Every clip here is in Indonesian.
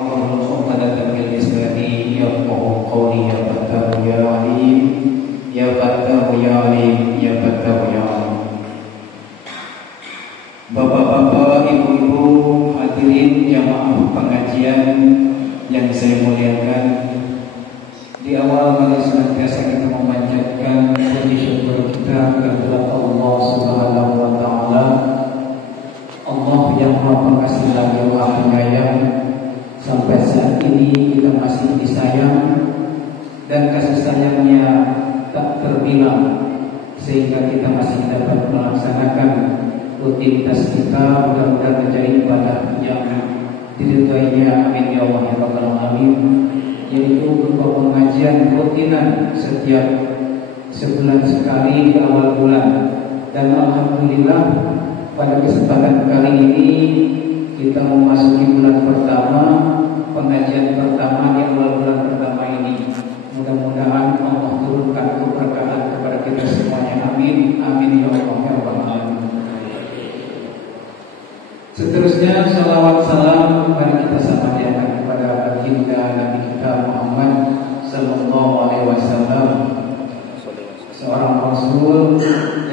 عقدة من لساني يفقهوا قولي يا فتاه يا عليم يا فتاه يا عليم يا فتاه ya alim. Bapak-bapak, ibu-ibu, hadirin jamaah pengajian yang saya muliakan, di awal mari senantiasa kita memanjatkan puji syukur kita kepada Allah Subhanahu wa taala, Allah yang Maha Pengasih lagi Maha Penyayang. Sampai saat ini kita masih disayang dan kasih sayangnya tak terbilang, sehingga kita masih dapat melaksanakan rutinitas kita. Mudah-mudahan menjadi ibadah yang diridhoinya, amin ya Allah ya rabbal alamin, yaitu berupa pengajian rutinan setiap sebulan sekali di awal bulan. Dan alhamdulillah pada kesempatan kali ini kita memasuki bulan pertama, pengajian pertama di awal bulan pertama ini. Mudah-mudahan Allah turunkan keberkahan kepada kita semuanya, amin, amin ya Allah ya rabbal alamin. Seterusnya salawat salam mari kita sampaikan kepada baginda Nabi kita Muhammad sallallahu alaihi wasallam, seorang rasul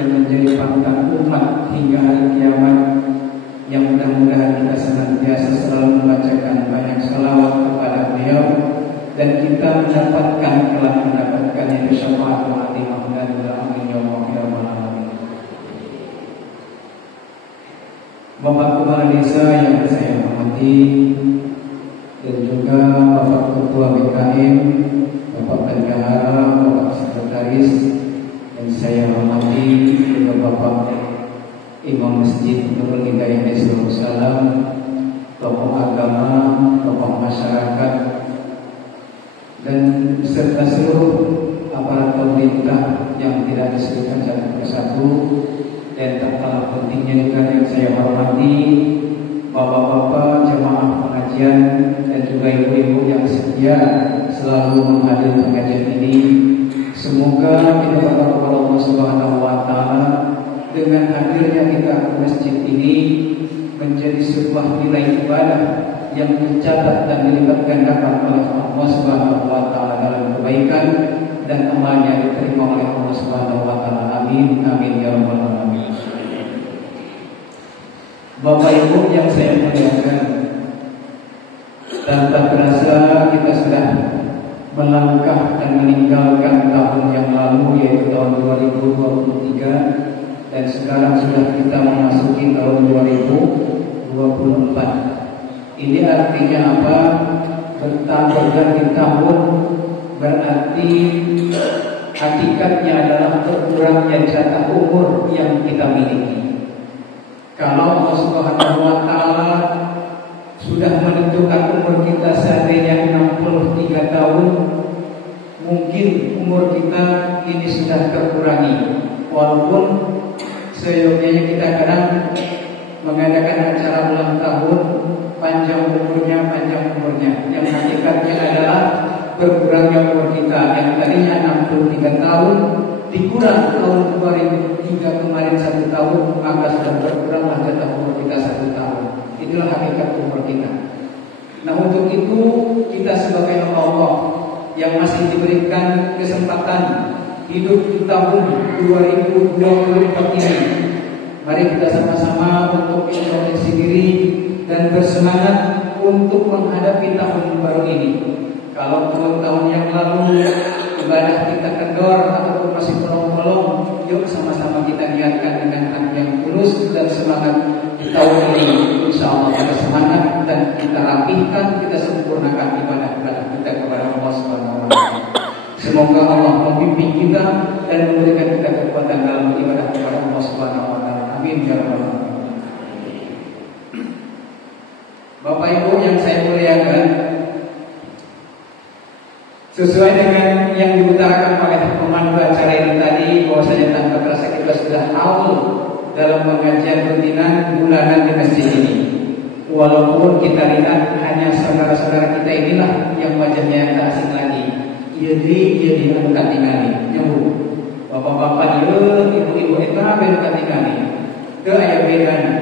yang menjadi panutan umat hingga hari kiamat, yang mudah-mudahan kita senantiasa selalu membacakan banyak salawat kepada beliau dan kita mendapatkan yang syafaat ma'adimah dan amin ya Allah ya rabbal alamin. Bapak Kepala Desa yang saya hormati, dan juga Bapak Ketua BKM, Bapak Bendahara, Bapak Sekretaris yang saya hormati, juga Bapak Imam Masjid Nurul Hidayah Darussalam, tokoh agama, tokoh masyarakat, dan beserta seluruh aparat pemerintah yang tidak disebutkan satu persatu. Dan tak kalah pentingnya juga yang saya hormati bapak-bapak jemaah pengajian dan juga ibu-ibu yang setia selalu menghadiri pengajian ini. Semoga kita berdoa kepada Allah Subhanahu wa taala dengan hadirnya kita ke masjid ini menjadi sebuah nilai ibadah yang dicatat dan dilipat gandakan oleh Allah Subhanahu wa taala dalam kebaikan dan amalnya diterima oleh Allah Subhanahu wa taala. Amin, amin ya rabbal alamin. Bapak Ibu yang saya muliakan, tanpa terasa kita sudah melangkah dan meninggalkan tahun yang lalu, yaitu tahun 2023, dan sekarang sudah kita memasuki tahun 2024. Ini artinya apa? Berganti tahun berarti hakikatnya adalah berkurangnya jatah umur yang kita miliki. Kalau Allah Subhanahu wa taala sudah menentukan umur kita seandainya 63 tahun, mungkin umur kita ini sudah terkurangi. Walaupun seyogyanya kita kadang mengadakan acara ulang tahun, panjang umurnya, yang hakikatnya adalah berkurangnya umur kita. Yang tadinya 63 tahun dikurang tahun 2003 kemarin 1 tahun, maka sudah berkuranglah jatah umur kita 1 tahun. Itulah hakikat umur kita. Nah, untuk itu kita sebagai Allah yang masih diberikan kesempatan hidup di tahun 2024 ini, mari kita sama-sama untuk introspeksi diri dan bersemangat untuk menghadapi tahun baru ini. Kalau tahun yang lalu ibadah kita kendor ataupun masih bolong-bolong, yuk sama-sama kita niatkan dengan hati yang tulus dan semangat di tahun ini. Insya Allah kita semangat dan kita rapihkan, kita sempurnakan ibadah-ibadah kita kepada Allah Subhanahu wa taala. Semoga Allah membimbing kita dan memberikan kita kekuatan dalam ibadah kepada Allah Subhanahu wa taala. Amin ya rabbal alamin. Bapak Ibu yang saya muliakan, sesuai dengan yang diutarakan oleh pemandu acara ini tadi, bahwasanya tanpa terasa kita sudah awal dalam pengajian rutinan bulanan di masjid ini. Walaupun kita lihat hanya saudara-saudara kita inilah yang wajahnya yang tak asing lagi. Iya angkat tinggali, nyambung. Bapak-bapak ibu-ibu itu hampir angkat tinggali. Itu ayat bedana.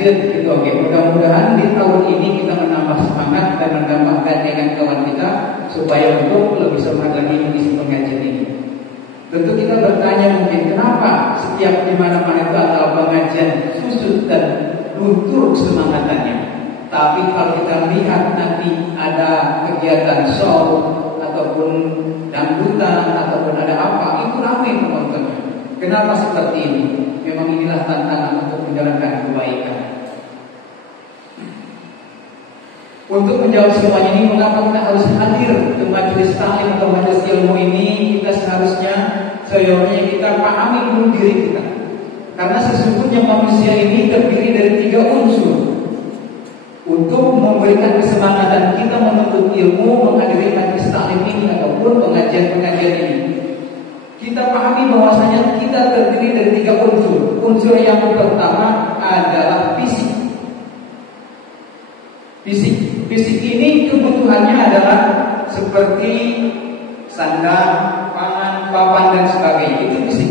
lanjut gitu. Oke, mudah-mudahan di tahun ini kita menambah semangat dan menambahkan dengan kawan kita supaya untuk lebih semangat lagi mengisi pengajian ini. Tentu kita bertanya mungkin kenapa setiap di mana-mana itu ada pengajian susut dan luntur semangatannya. Tapi kalau kita lihat nanti ada kegiatan show ataupun dangdutan ataupun ada apa, itu ramai penontonnya. Kenapa seperti ini? Memang inilah tantangan untuk menjalankan kebaikan. Untuk menjawab semuanya ini, mengapa kita harus hadir ke majelis taklim atau majelis ilmu ini? Kita seharusnya kita pahami dulu diri kita. Karena sesungguhnya manusia ini terdiri dari 3 unsur. Untuk memberikan kesemangatan kita menuntut ilmu, menghadiri majelis taklim ini ataupun pengajian-pengajian ini, kita pahami bahwasanya kita terdiri dari 3 unsur. Unsur yang pertama adalah fisik. Fisik ini kebutuhannya adalah seperti sandang, pangan, papan dan sebagainya. Itu fisik.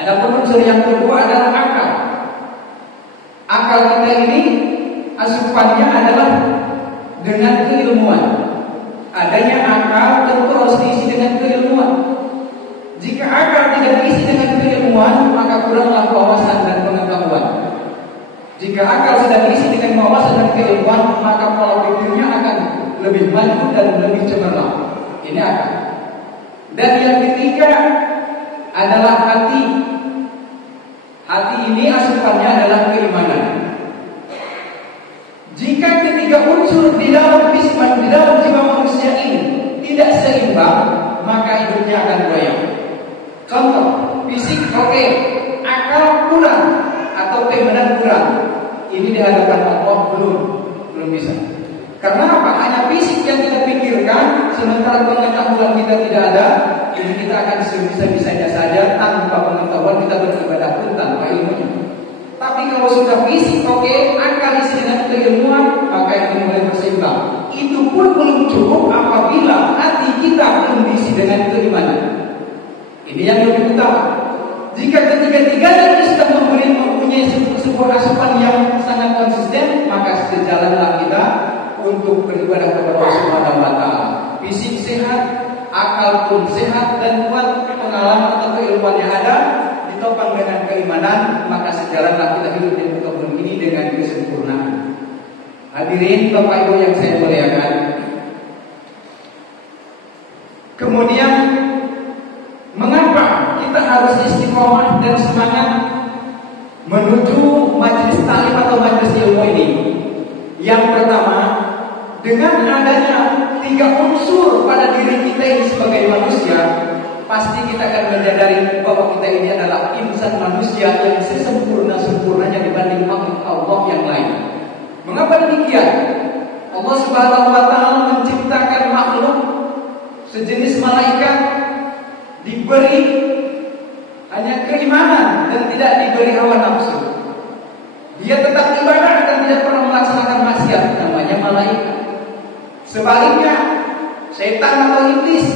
Adapun unsur yang kedua adalah akal. Akal kita ini asupannya adalah dengan keilmuan. Adanya akal tentu harus diisi dengan keilmuan. Jika akal tidak diisi dengan keilmuan, maka kuranglah wawasan dan pengetahuan. Jika akal sudah diisi dengan wawasan dan keilmuan, maka pola pikirnya akan lebih maju dan lebih cemerlang. Ini akal. Dan yang ketiga adalah hati. Hati ini asupannya adalah keimanan. Jika ketiga unsur di dalam jiwa manusia ini tidak seimbang, maka hidupnya akan goyang. Contoh, fisik oke, akal kurang atau keimanan kurang. Ini di hadapan Allah belum bisa. Karena apa? Hanya fisik yang kita pikirkan, sementara pengetahuan kita tidak ada. Ini kita akan bisa-bisanya saja tanpa pengetahuan kita beribadah pun tanpa ilmunya. Tapi kalau sudah fisik oke, akal isi dengan keilmuan, maka itu mulai berseimbang. Itu pun belum cukup apabila hati kita belum diisi dengan keimanan. Ini yang lebih utama. Jika ketiga-tiganya ini sudah mempunyai sebuah asupan yang sangat konsisten, maka sejalanlah kita untuk beribadah kepada Allah Subhanahu wa taala. Fisik sehat, akal pun sehat dan kuat, pengalaman atau keilmuan yang ada ditopang dengan keimanan, maka sejalanlah kita hidup di muka bumi ini dengan kesempurnaan. Hadirin Bapak Ibu yang saya muliakan. Kemudian mengapa kita harus istiqomah dan semangat menuju majelis taklim atau majelis ilmu ini? Yang pertama, dengan adanya 3 unsur pada diri kita ini sebagai manusia, pasti kita akan menyadari bahwa kita ini adalah insan manusia yang sesempurna-sempurnanya dibanding makhluk Allah yang lain. Mengapa demikian? Allah Subhanahu wa taala menciptakan makhluk sejenis malaikat diberi hanya keimanan dan tidak diberi hawa nafsu. Dia tetap ibadah dan tidak pernah melaksanakan maksiat, namanya malaikat. Sebaliknya, setan atau iblis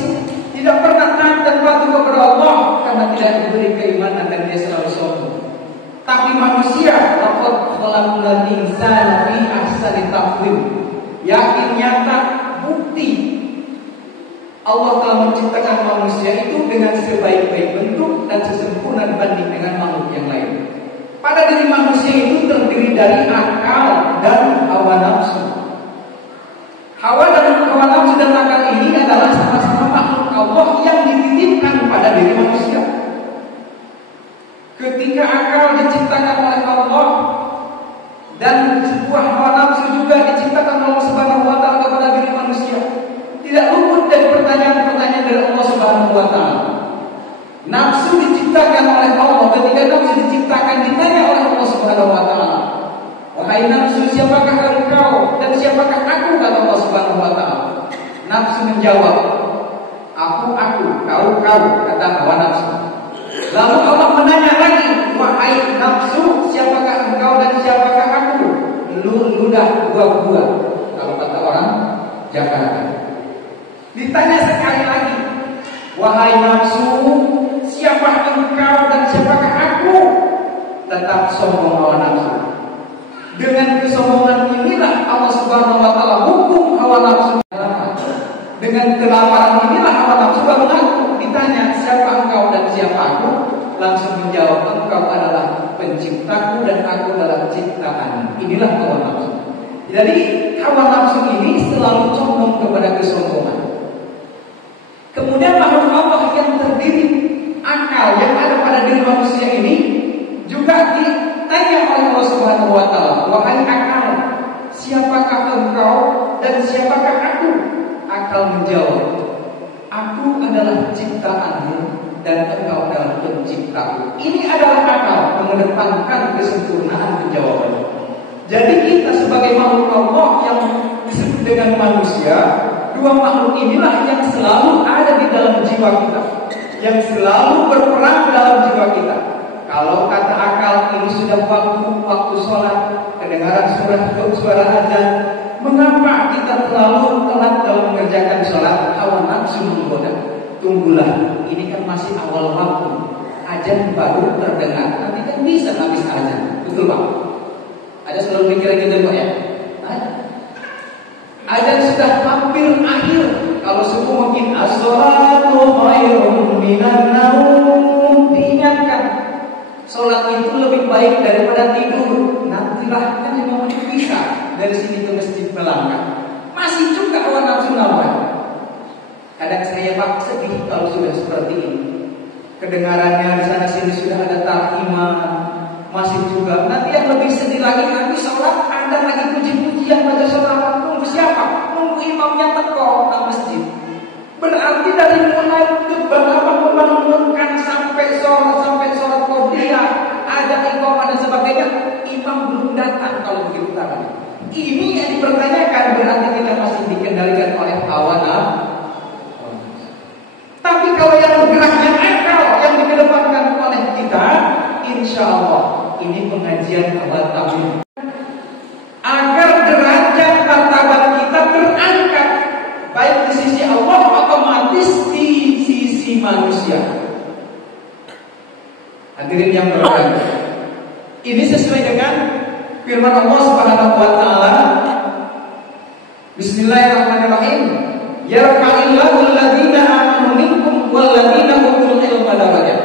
tidak pernah taat dan patuh kepada Allah karena tidak diberi keimanan dan dia selalu sombong. Tapi manusia, laqad khalaqnal insana fi ahsani taqwim. Yakin nyata bukti Allah telah menciptakan manusia itu dengan sebaik-baik bentuk dan sesempurna dibanding dengan makhluk yang lain. Pada diri manusia itu terdiri dari akal dan hawa nafsu. Hawa dan hawa nafsu dan akal ini adalah sama-sama makhluk Allah yang dititipkan pada diri manusia. Ketika akal diciptakan oleh Allah dan sebuah hawa nafsu juga diciptakan oleh Allah Subhanahu wa taala kepada diri manusia, tidak luput dari pertanyaan-pertanyaan dari Allah Subhanahu wa taala. Nafsu diciptakan oleh Allah. Ketika nafsu diciptakan, ditanya oleh Allah Subhanahu wa taala, "Wahai nafsu, siapakah engkau dan siapakah aku?" kata Allah Subhanahu wa taala. Nafsu menjawab, "Aku, kau," kata hawa nafsu. Lalu Allah menanya lagi, "Wahai nafsu, siapakah engkau dan siapakah aku?" Ludah gua, kalau kata orang Jakarta. Ditanya sekali lagi, "Wahai nafsu, siapa engkau dan siapakah aku?" Tetap sombong hawa nafsu. Dengan kesombongan inilah Allah Subhanahu wa taala hukum hawa nafsu. Dengan kelaparan inilah hawa nafsu baru ngaku. Ditanya siapa engkau dan siapa aku, langsung menjawab engkau adalah penciptaku dan aku adalah ciptaan. Inilah hawa nafsu. Jadi hawa nafsu ini selalu condong kepada kesombongan. Kemudian makhluk Allah yang terdiri akal yang ada pada diri manusia ini juga ditanya oleh Allah Subhanahu wa taala, wahai akal, siapakah engkau dan siapakah aku? Akal menjawab, aku adalah ciptaanmu dan engkau adalah penciptaku. Ini adalah akal mengedepankan kesempurnaan penjawaban. Jadi kita sebagai makhluk Allah yang disebut dengan manusia, dua makhluk inilah yang selalu ada di dalam jiwa kita, yang selalu berperan dalam jiwa kita. Kalau kata akal ini sudah waktu sholat, kedengaran suara azan, mengapa kita terlalu telat dalam mengerjakan sholat? Hawa nafsu menggoda. Tunggulah, ini kan masih awal waktu, azan baru terdengar, nanti kan bisa habis azan. Betul Pak? Ada selalu pikiran gitu Pak ya? Azan sudah hampir akhir. Kalau subuh mungkin as-sholatu khairun minan naum, diingatkan sholat itu lebih baik daripada tidur. Nantilah kan 5 menit bisa dari sini ke masjid melangkah. Masih juga hawa nafsu nampak. Kadang saya Pak sedih kalau sudah seperti ini. Kedengarannya di sana sini sudah ada takliman, masih juga. Nanti yang lebih sedih lagi, nanti sholat ada lagi puji-pujian baca sholat. Nunggu siapa? Nunggu imamnya teko ke masjid. Berarti dari mulai membangunkan sampai sholat qobliyah, ada iqamah dan sebagainya, imam belum datang kalau begitu caranya. Ini yang dipertanyakan, berarti kita masih dikendalikan oleh hawa nafsu. Tapi kalau yang bergeraknya akal yang dikedepankan oleh kita, insya Allah ini pengajian awal tahun agar derajat martabat kita terangkat baik di sisi Allah otomatis di sisi manusia. Hadirin yang berbahagia, ini sesuai dengan firman Allah Subhanahu wa taala. Bismillahirrahmanirrahim. Yarfa'illahu alladziina aamanu minkum walladziina utul ilma darajat.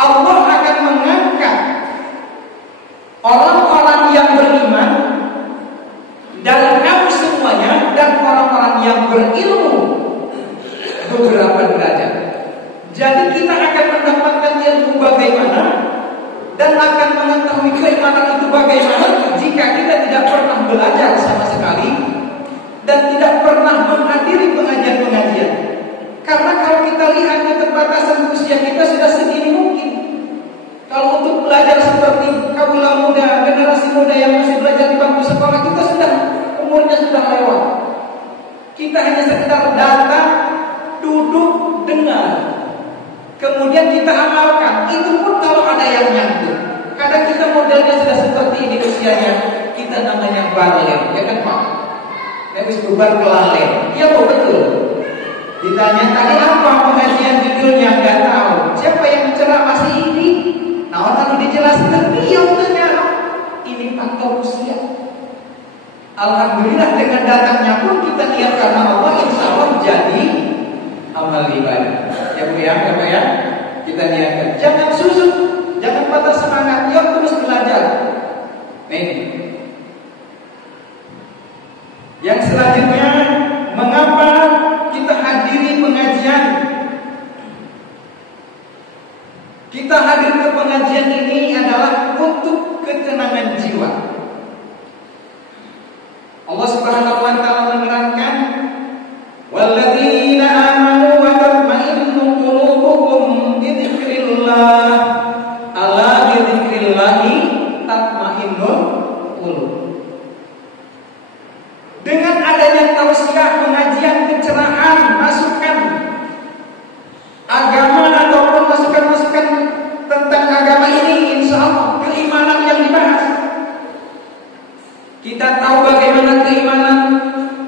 Allah akan mengangkat orang-orang yang beriman dari kamu semuanya dan orang-orang yang berilmu beberapa derajat. Jadi kita akan mendapatkan ilmu bagaimana dan akan mengetahui keimanan itu bagaimana jika kita tidak pernah belajar sama sekali dan tidak pernah menghadiri pengajian-pengajian. Karena kalau kita lihat keterbatasan usia kita sudah segini mungkin. Kalau untuk belajar seperti kaula muda, generasi muda yang masih belajar di bangku sekolah, kita sudah umurnya sudah lewat. Kita hanya sekedar datang, duduk, dengar, kemudian kita amalkan. Itu pun kalau ada yang nyangkut. Kadang kita modelnya sudah seperti ini usianya, kita namanya baler, ya kan Pak? Habis bubar kelalen. Iya betul. Ditanya tadi apa pengajian judulnya, nggak tahu. Siapa yang menceramah masih ini? Nah, lalu dijelaskan, dia punya ini faktor usia. Alhamdulillah dengan datangnya pun kita niat karena Allah, insya Allah jadi amal ibadah. Ya Bu ya, ya, kita niatkan. Jangan susut, jangan patah semangat. Yuk terus belajar. Nih. Yang selanjutnya, mengapa kita hadiri pengajian? Kita hadir ke pengajian ini adalah untuk ketenangan jiwa. Allah Subhanahu wa taala menerangkan, walladzina amanu wa tatma'innu qulubuhum bi dzikrillah, ala bi dzikrillah tatma'innul qulub. Dengan adanya tausiah, pengajian, pencerahan, masukan agama ataupun masukan-masukan tentang agama ini, insya Allah keimanan yang dibahas. Kita tahu bagaimana keimanan,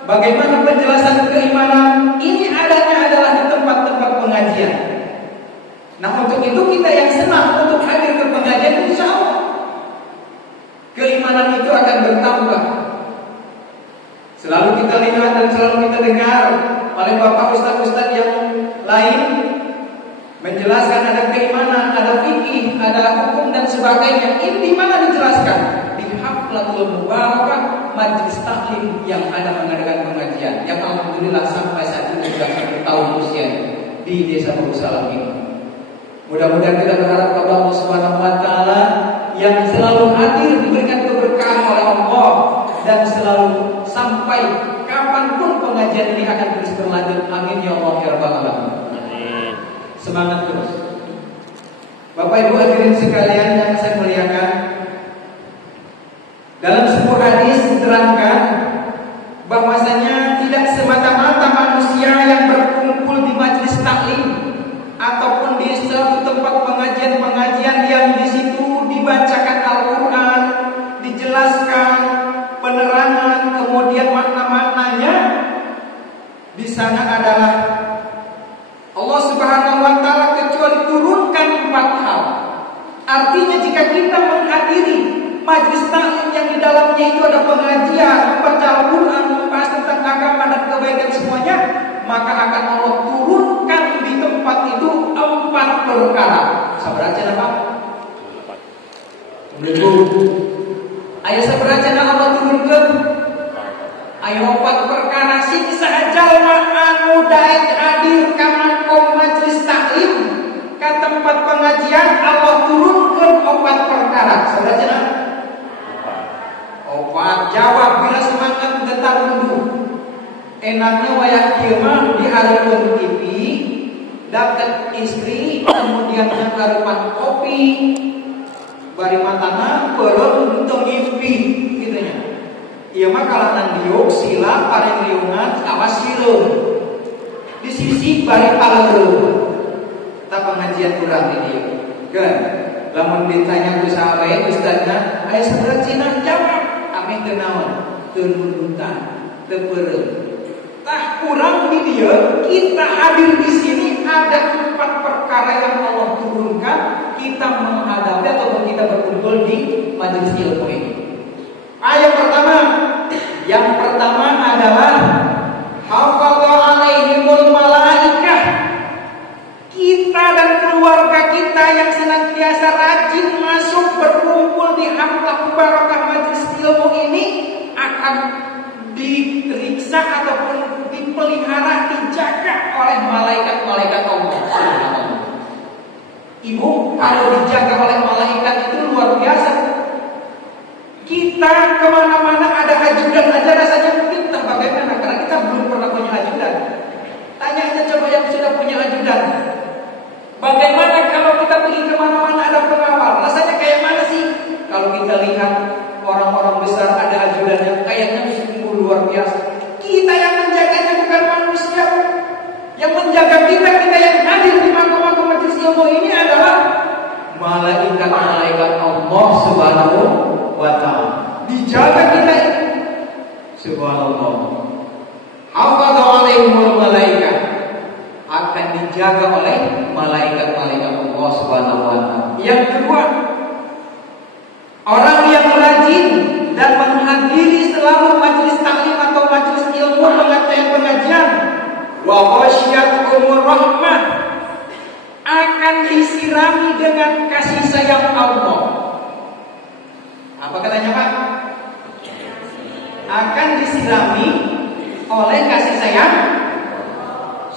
bagaimana penjelasan keimanan. Ini adanya adalah di tempat-tempat pengajian. Nah untuk itu kita yang senang untuk hadir ke pengajian, insya Allah Selalu kita lihat dan selalu kita dengar oleh bapak ustaz-ustaz yang lain menjelaskan ada keimanan, ada fikih, ada hukum dan sebagainya. Ini di mana dijelaskan? Di Haflatul Mubarakah, majelis taklim yang ada mengadakan pengajian. Yang alhamdulillah sampai saat ini sudah 1 tahun usia di Desa Darussalam ini. Mudah-mudahan kita berharap kepada Allah Subhanahu wa taala yang selalu hadir diberikan keberkahan oleh Allah dan selalu sampai kapanpun pengajian ini akan terus berlanjut. Amin ya Allah ya rabbal alamin. Semangat terus. Bapak Ibu hadirin sekalian yang saya muliakan, dalam sebuah hadis diterangkan bahwasanya tidak semata-mata manusia yang berkumpul di majelis taklim ataupun di suatu tempat pengajian-pengajian yang di situ dibacakan Al-Qur'an, dijelaskan penerangan, kemudian makna-maknanya, di sana adalah Allah Subhanahu wa taala kecuali turunkan 4 hal. Artinya jika kita menghadiri majelis taklim yang di dalamnya itu ada pengajian, membaca Al-Qur'an, membahas tentang agama dan kebaikan semuanya, maka akan Allah turunkan di tempat itu 4 perkara. Sabaraja apa? Ayat sabaraja Allah turunkan ayat 4 perkara siksa jalma anu daek hadir ka majelis taklim ka tempat pengajian, Allah turunkan 4 perkara. Sabaraja 4 jawab bila semangat getar dulu. Enaknya wayah kieu mah dihareupeun TV, dapat istri, kemudian harupan kopi, bari matana peureum teu ngimpi kitu nya. Ieu mah kalanan diuk sila pareng riungan awas sileung. Di sisi bari paleureum. Ta pengajian urang di dieu. Kan, lamun ditanya ku sahabat ustazna, aya sabaraha cenah jawab, ameh teu naon, teu nuntutan, teu peureum. Tah kurang di dia, kita hadir di sini ada 4 perkara yang Allah turunkan, kita menghadapi atau kita berkumpul di majelis ilmu ini. Yang pertama adalah hafadha alaihimul malaikah. Kita dan keluarga kita yang senantiasa rajin masuk berkumpul di haflah mubarakah majelis ilmu ini akan diperiksa ataupun dipelihara, dijaga oleh malaikat-malaikat Allah. Ibu, kalau dijaga oleh malaikat itu luar biasa. Kita kemana-mana ada ajudan aja rasanya mungkin tak bagaimana, karena kita belum pernah punya ajudan. Tanya aja coba yang sudah punya ajudan. Bagaimana kalau kita pergi kemana-mana ada pengawal? Rasanya kayak mana sih? Kalau kita lihat orang-orang besar ada ajudannya, kayaknya sungguh luar biasa. Kita yang menjaganya bukan manusia. Yang menjaga kita yang hadir di makom-makom majelis ilmu ini adalah malaikat-malaikat Allah Subhanahu wa taala. Dijaga kita ini. Subhanallah. Hafadha alaihimul malaikat, akan dijaga oleh malaikat-malaikat Allah Subhanahu wa taala. Yang kedua, orang yang rajin dan menghadiri selalu majelis taklim atau majelis ilmu pengajian wa ghasyiyatuhumur rahmah, akan disirami dengan kasih sayang Allah. Apa katanya Pak? Akan disirami oleh kasih sayang.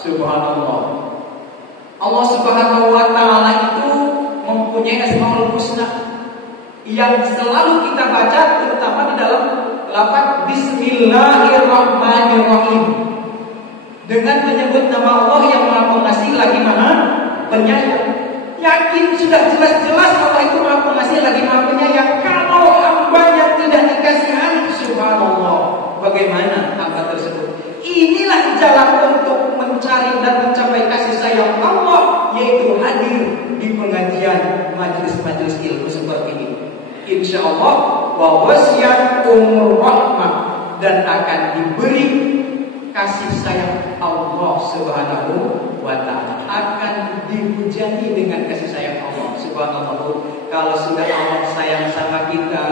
Subhanallah. Allah Subhanahu wa taala itu mempunyai Asmaul Husna yang selalu kita baca, terutama di dalam lafaz Bismillahirrahmanirrahim, dengan menyebut nama Allah yang Maha Pengasih lagi Maha Penyayang. Yakin sudah jelas-jelas Allah itu Maha Pengasih lagi Maha Penyayang. Kalau hambanya tidak dikasihani, subhanallah, bagaimana hamba tersebut? Inilah jalan untuk mencari dan mencapai kasih sayang Allah, yaitu hadir di pengajian majelis-majelis ilmu seperti ini. Insya Allah wa wasiyatuhumur rahmah, dan akan diberi kasih sayang Allah Subhanahu wa taala, akan dihujani dengan kasih sayang Allah Subhanahu. Kalau sudah Allah sayang sama kita,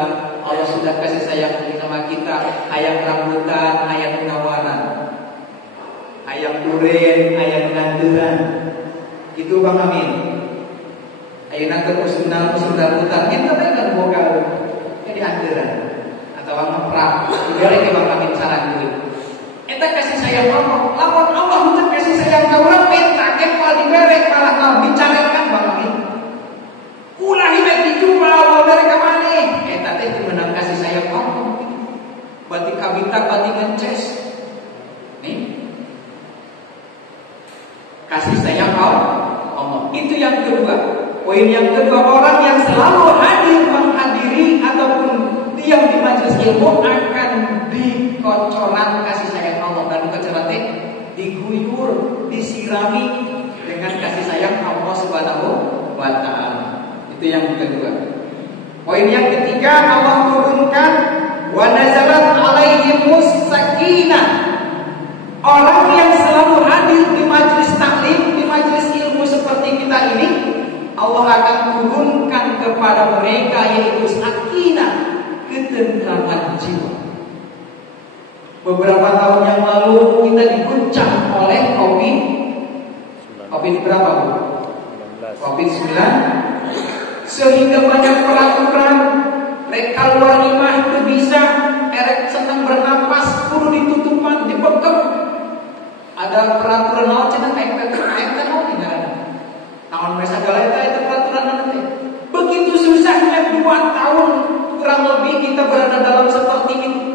Allah sudah kasih sayang sama Maka kita hayang rambutan, hayang nawaran, hayang duren, hayang nanduran. Gitu Bang Amin. Ayeuna teh musim rambutan, kita kan boga jadi anduran atau ngeprak. Dibere ke Bang Amin saran deui. Eta kasih sayang Allah, lamun Allah teu kasih sayang ka urang, eta ge moal dibere malah naon dicarekan Bang Amin. Ulah hidup dijual dari kemana? Tadi itu menang kasih sayang Allah. Batik kabita, batik ngeces. Nih, kasih sayang Allah. Itu yang kedua. Poin yang kedua, orang yang selalu hadir menghadiri ataupun diam di majelis ilmu akan dikocoran kasih sayang Allah. Dan kocoran diguyur, disirami dengan kasih sayang Allah Subhanahu wa Ta'ala. Itu yang kedua. Poin yang ketiga, Allah turunkan wa nazalat alaihimus sakinah. Orang yang selalu hadir di majelis taklim, di majelis ilmu seperti kita ini, Allah akan turunkan kepada mereka yaitu sakinah, ketentraman jiwa. Beberapa tahun yang lalu kita diguncang oleh COVID berapa, Bu? COVID-19. Sehingga banyak peraturan rek keluar imah itu bisa, erek senang bernapas kudu ditutupan, dibekep. Ada peraturan naon cenah kayak naon tinggal. Tahun masa galeta itu peraturan nanti. Begitu susahnya 2 tahun kurang lebih kita berada dalam seperti ini.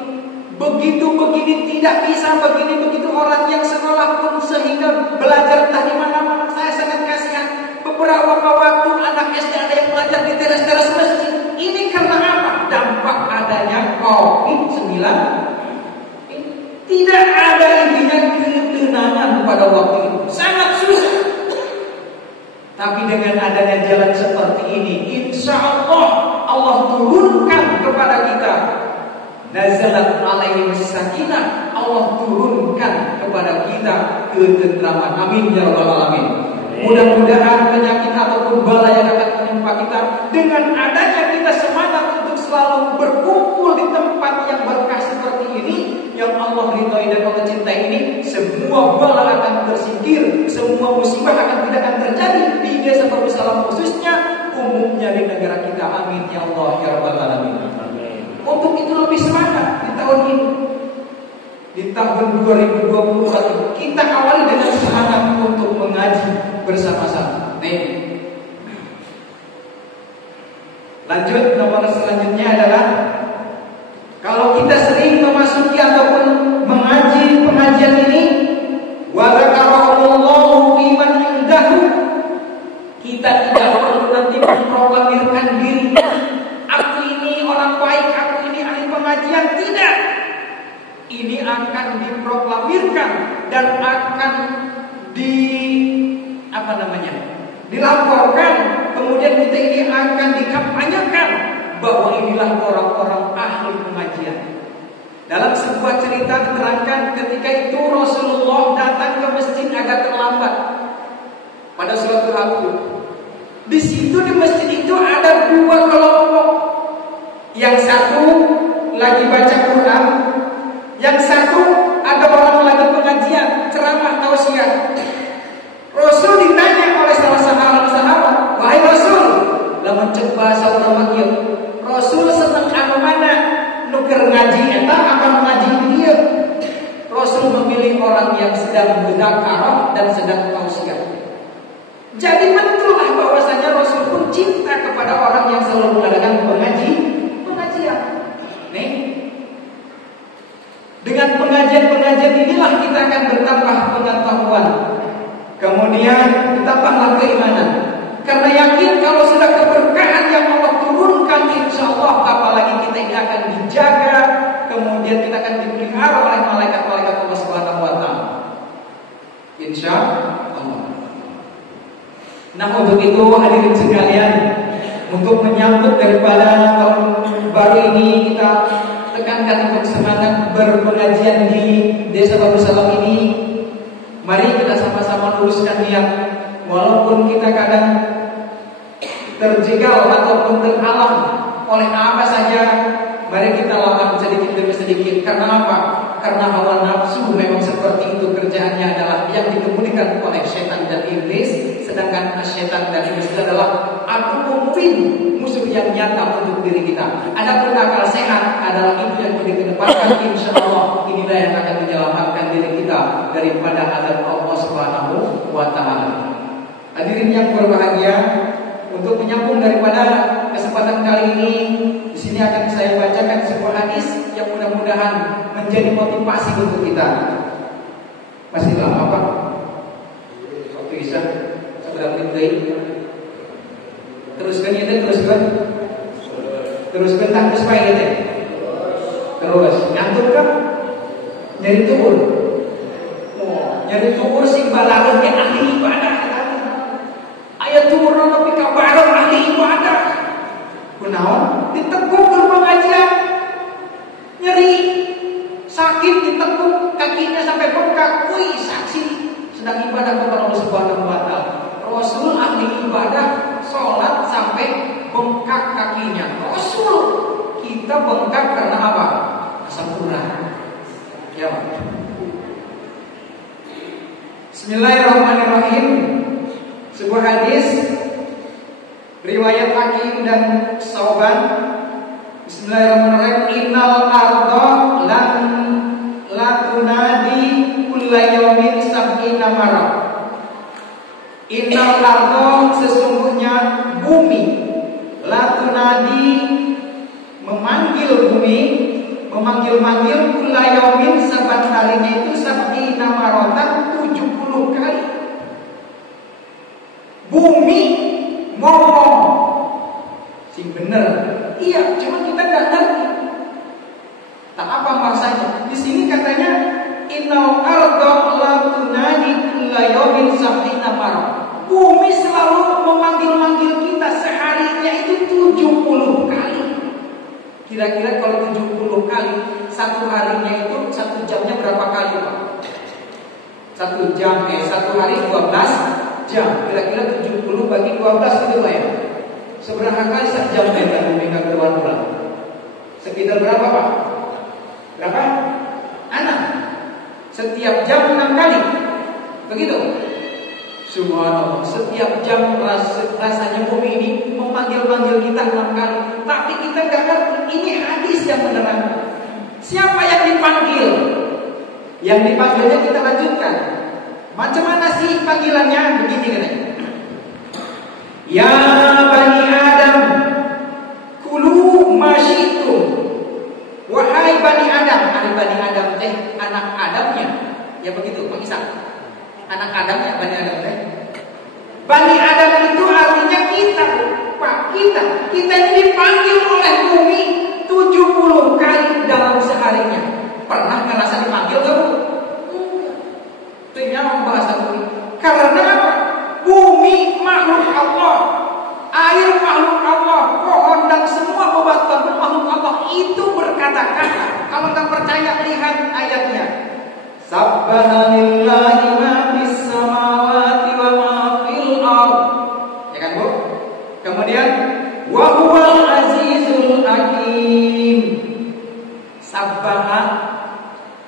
Begitu begini tidak bisa, begini begitu orang yang sekolah pun sehingga belajar entah di mana-mana. Saya sangat kasihan. Beberapa waktu anak SD ada yang belajar di teras-teras masjid. Ini karena apa? Dampak adanya COVID-19. Tidak ada intinya ketenangan pada waktu itu. Sangat susah. Tapi dengan adanya jalan seperti ini, insya Allah Allah turunkan kepada kita nazalat alaihi sakinah. Allah turunkan kepada kita ketentraman. Amin ya rabbal alamin. Mudah-mudahan penyakit ataupun bala yang akan menimpa kita, dengan adanya kita semangat untuk selalu berkumpul di tempat yang berkah seperti ini, yang Allah ridhoi dan Allah cintai ini, semua bala akan tersingkir, semua musibah tidak akan terjadi di desa Darussalam khususnya, umumnya di negara kita. Amin ya Allah ya rabbal alamin. Untuk itu lebih semangat di tahun ini. Di tahun 2021 kita awali dengan semangat untuk mengaji bersama-sama. Nih. Lanjut, nomor selanjutnya adalah kalau kita sering memasuki ataupun mengaji pengajian ini, wa dzakarallahu fiman indahu, kita tidak perlu nanti memproklamirkan diri. Aku ini orang baik, aku ini ahli pengajian, tidak. Ini akan diproklamirkan dan akan dilaporkan, kemudian kita ini akan dikampanyekan bahwa inilah orang-orang ahli pengajian. Dalam sebuah cerita diterangkan ketika itu Rasulullah datang ke masjid agak terlambat pada suatu waktu. Di situ di masjid itu ada 2 kelompok. Yang satu lagi baca Quran, yang satu ada orang lagi pengajian, ceramah tausiah. Rasul ditanya oleh salah seorang sahabat, "Wahai Rasul, lamun cek bahasa urang kieu, Rasul seneng anu mana? Nu keur ngaji eta apa ngaji dieu?" Rasul memilih orang yang sedang berdakwah dan sedang tausiah. Jadi betullah bahwasanya Rasul pun cinta kepada orang yang selalu mengadakan pengajian. Nih, dengan pengajian-pengajian inilah kita akan bertambah pengetahuan. Kemudian bertambahlah keimanan. Karena yakin kalau sudah keberkahan yang Allah turunkan, insya Allah apalagi kita ini akan dijaga, kemudian kita akan dipelihara oleh malaikat-malaikat Allah Subhanahu wa Ta'ala. Insya Allah. Nah, untuk itu hadirin sekalian, untuk menyambut daripada tahun baru ini, kita tekankan untuk semangat berpengajian di Desa Darussalam ini. Mari kita sama-sama luruskan niat. Walaupun kita kadang terjegal ataupun terhalang oleh apa saja, Mari kita lawan sedikit demi sedikit. Karena apa? Karena hawa nafsu memang seperti itu, kerjaannya adalah yang dikemudikan oleh setan dan iblis. Sedangkan setan dan iblis itu adalah adu mubin, musuh yang nyata untuk diri kita. Adapun akal sehat adalah itu yang dikedepankan. Insya Allah inilah yang akan menyelamatkan diri kita daripada azab Allah Subhanahu wa Ta'ala. Hadirin yang berbahagia, untuk menyambung daripada kesempatan kali ini, di sini akan saya bacakan sebuah hadis yang mudah-mudahan menjadi motivasi untuk kita. Masih lama Pak? Waktu Isya seberapa menit lagi? Teruskan ya, teruskan tak terus main ya. Terus ngantuk kan? Nyari tubur. Nyari tubur sih balarutnya ahli ibadah. Ayat tubur tapi kabaran ahli ibadah. Kunaon? Ditekuk ke rumah pengajian. Nyeri. Sakit ditekuk kakinya sampai bengkak. Wih, saksi sedang ibadah kepada Allah Subhanahu wa Ta'ala. Rasul ahli ibadah, sholat sampai bengkak kakinya. Rasul, kita bengkak karena apa? Asam urat. Ya, Pak. Bismillahirrahmanirrahim. Sebuah hadis riwayat Hakim dan Sauban. Bismillahirrahmanirrahim. Innal arda la tunadi kulla yaumin sab'ina marah. Innal arda, sesungguhnya bumi, la tunadi, memanggil bumi, memanggil-manggil kulla yaumin, saban harinya itu sab'ina maratan, 70 kali. Bumi ngomong, sih bener, iya, cuma kita nggak ngerti. Tak apa maksudnya? Di sini katanya innal arda la tunadi kulla yaumin sab'ina marah. Bumi selalu memanggil-manggil kita seharinya itu 70 kali. Kira-kira kalau 70 kali, satu harinya itu satu jamnya berapa kali Pak? Satu hari 12 jam. Kira-kira 70 bagi 12 itu Pak ya? Seberapa kali satu jam kan bumi keluar pulang? Sekitar berapa Pak? Berapa? 6. Setiap jam 6 kali. Begitu. Subhanallah, setiap jam rasanya bumi ini memanggil-manggil kita 6 kali. Tapi kita gak ngerti, ini hadis yang menerangkan. Siapa yang dipanggil? Yang dipanggilnya kita lanjutkan. Macam mana sih panggilannya? Begini katanya. Ya Bani Adam, kulu masyitum. Wahai Bani Adam, ada Bani Adam teh anak Adamnya. Ya begitu, Pak Isa. Anak Adamnya Bani Adam teh. Bani Adam itu artinya kita, Pak, kita ini dipanggil oleh bumi 70 kali dalam seharinya. Pernah ngerasa dipanggil gak Bu? Itu yang bahasa bumi. Karena apa? Bumi makhluk Allah, air makhluk Allah, pohon dan semua bebatuan makhluk Allah itu berkata-kata. Kalau nggak percaya lihat ayatnya. Subhanallillahi ma fis samawati wa ma fil ardh. Ya kan Bu? Kemudian wa huwal azizul hakim. Sabbaha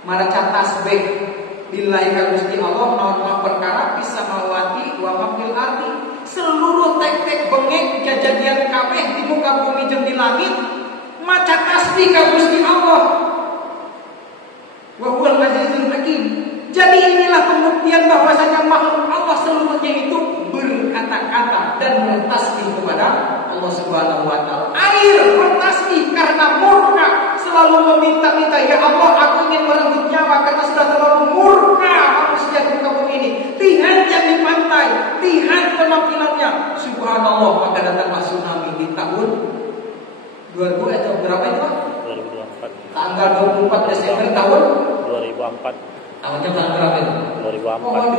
maraca tasbih billahi ka Gusti Allah naon perkara fis samawati wa ma fil ardh. Seluruh tek-tek bengek kejadian kabeh di muka bumi jeung di langit maca tasbih ka Gusti Allah. Wa huwal azizul hakim. Jadi inilah pembuktian bahwasanya makhluk Allah seluruhnya itu berkata-kata dan bertasbih kepada Allah Subhanahu wa Ta'ala. Air bertasbih karena murka, selalu meminta-minta, ya Allah, aku ingin merenggut nyawa karena sudah terlalu murka manusia di muka bumi ini. Lihat yang di pantai, lihat penampilannya. Subhanallah, maka datanglah tsunami di tahun 2000 atau berapa itu Pak? 2024. Tanggal 24 Desember tahun 2004. Tahunnya tahun berapa itu? 2004. Oh, berapa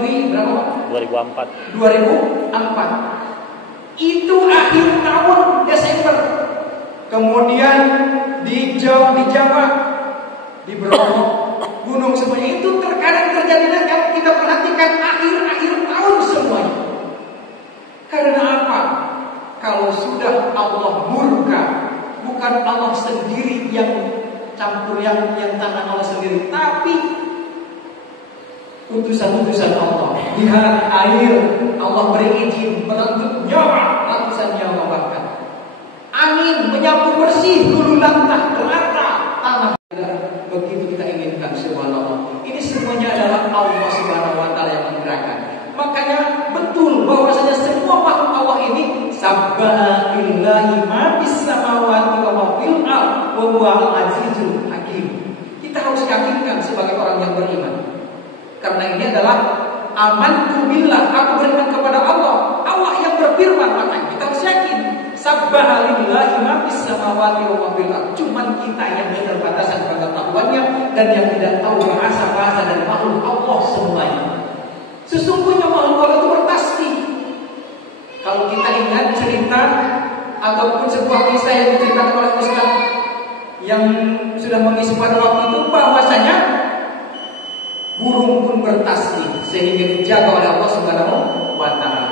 Pak? 2004. 2004. Itu akhir tahun Desember. Kemudian di Jawa, di Bromo, gunung semuanya itu terkadang terjadi kalau kita perhatikan akhir-akhir tahun semuanya. Karena apa? Kalau sudah Allah murka, bukan Allah sendiri yang campur, yang tangan Allah sendiri, tapi utusan-utusan Allah. Lihat air, Allah beri izin merenggut nyawa ratusan nyawa bahkan. Angin menyapu bersih dulu lantah rata tanah. Begitu kita inginkan, subhanallah. Ini semuanya adalah Allah Subhanahu wa taala yang menggerakkan. Makanya betul bahwasanya semua makhluk Allah ini sabbaha lillahi ma fis samawati wa ma fil ardh wa huwal azizul hakim. Kita harus yakinkan sebagai orang yang beriman. Karena ini adalah amantu billah, aku beriman kepada Allah. Allah yang berfirman, maka kita harus yakin. Sabbaha lillahi ma fis samawati wa ma fil ardh. Cuman kita yang keterbatasan pengetahuannya dan yang tidak tahu bahasa-bahasa dari makhluk Allah semuanya. Sesungguhnya makhluk Allah itu bertasbih. Kalau kita ingat cerita ataupun sebuah kisah yang diceritakan oleh Ustaz yang sudah mengisi pada waktu itu, bahwasanya burung pun bertasbih sehingga dijaga oleh Allah Subhanahu wa taala.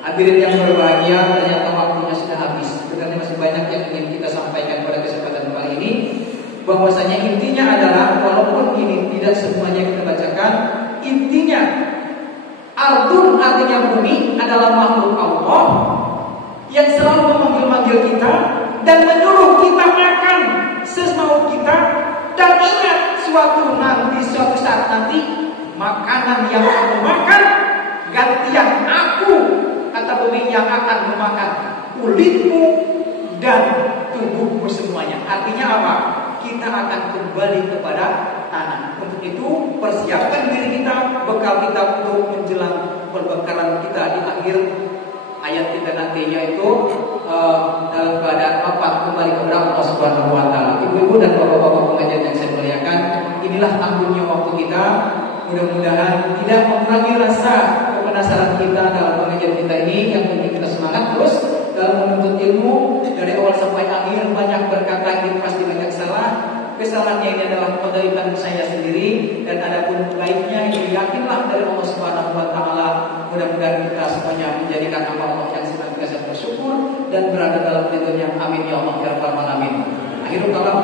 Hadirin yang berbahagia, ternyata waktunya sudah habis. Sebenarnya masih banyak yang ingin kita sampaikan pada kesempatan kali ini. Bahwasanya intinya adalah, walaupun ini tidak semuanya kita bacakan, intinya Ardun artinya bumi adalah makhluk Allah yang selalu memanggil-manggil kita dan menyuruh kita makan semau kita. Dan ingat, suatu saat nanti makanan yang kamu makan gantian aku, kata bumi, yang akan memakan kulitmu dan tubuhmu semuanya. Artinya apa? Kita akan kembali kepada tanah. Untuk itu persiapkan diri kita, bekal kita untuk menjelang perbekalan kita di akhir ayat kita nantinya itu dalam keadaan apa? Kembali kepada Allah Subhanahu wa taala. Ibu-ibu dan bapak-bapak pengajian yang saya muliakan, inilah tangguhnya waktu kita. Mudah-mudahan tidak mengurangi rasa penasaran kita dalam pengajian kita ini, yang penting kita semangat terus dalam menuntut ilmu dari awal sampai akhir. Banyak berkata ini pasti banyak salah. Kesalahannya ini adalah modalitas saya sendiri, dan adapun baiknya ini yakinlah dari Allah Subhanahu wa taala. Mudah-mudahan kita semuanya menjadikan hamba Allah yang senantiasa bersyukur dan berada dalam ridhonya. Amin ya Allah ya rabbal alamin. Akhirul kalam.